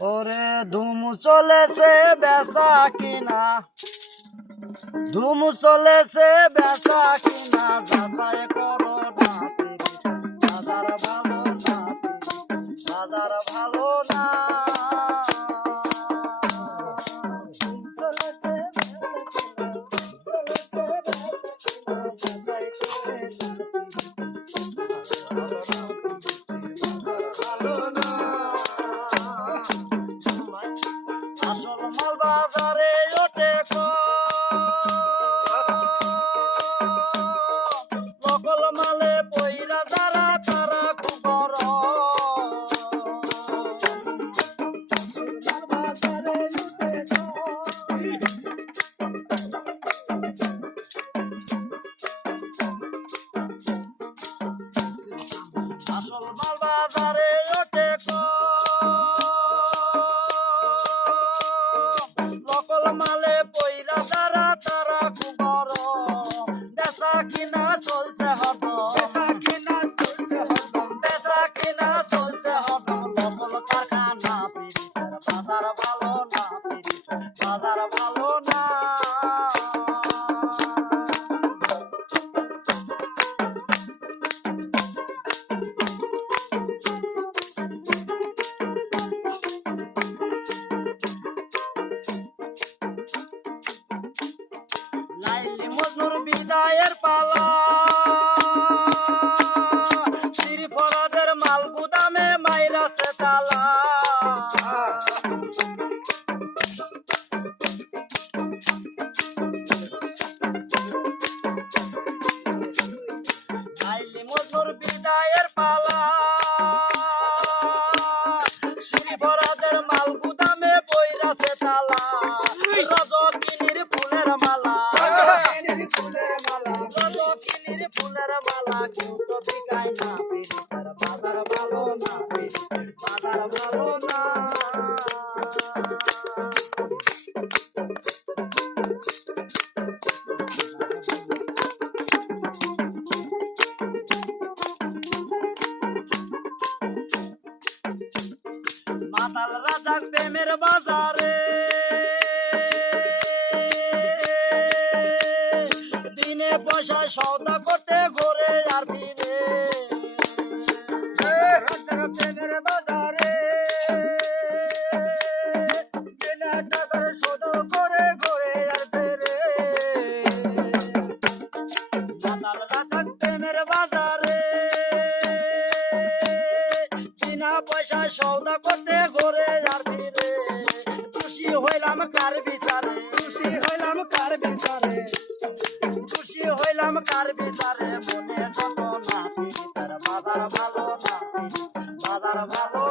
ওরে ধুম চলেছে বেচা কিনা। ধুম চলেছে বেচা কিনা। যাচাই করো বাজার ভালো না বাজার ভালো না আসল মাল বাজারে ওঠে সকল মালে পইরা তারা তারা বড় বেচা কিনা চলছে হত বেচা কিনা চলছে হত বেচা কিনা চলছে কারখানা বাজার ভালো না বাজার মজনুর বিদায়ের পালা। শ্রী ফরাদের মাল গুদামে মাইরাছে তালা। তো বিকায় না মাতাল রাজার প্রেমের বাজারে পয়সায় সৌদা করতে ঘরে আর ফিরে প্রেমের বাজারে। সৌদা করে ঘরে আর ফিরে মাতাল রাজার প্রেমের বাজারে। বিনা পয়সায় সৌদা করতে ঘরে আর ফিরে খুশি হইলাম কার বিচারে খুশি হইলাম কার বিচারে। হইলাম কার বিচারে মনে যত না পিরিতের বাজার ভালো না বাজার ভালো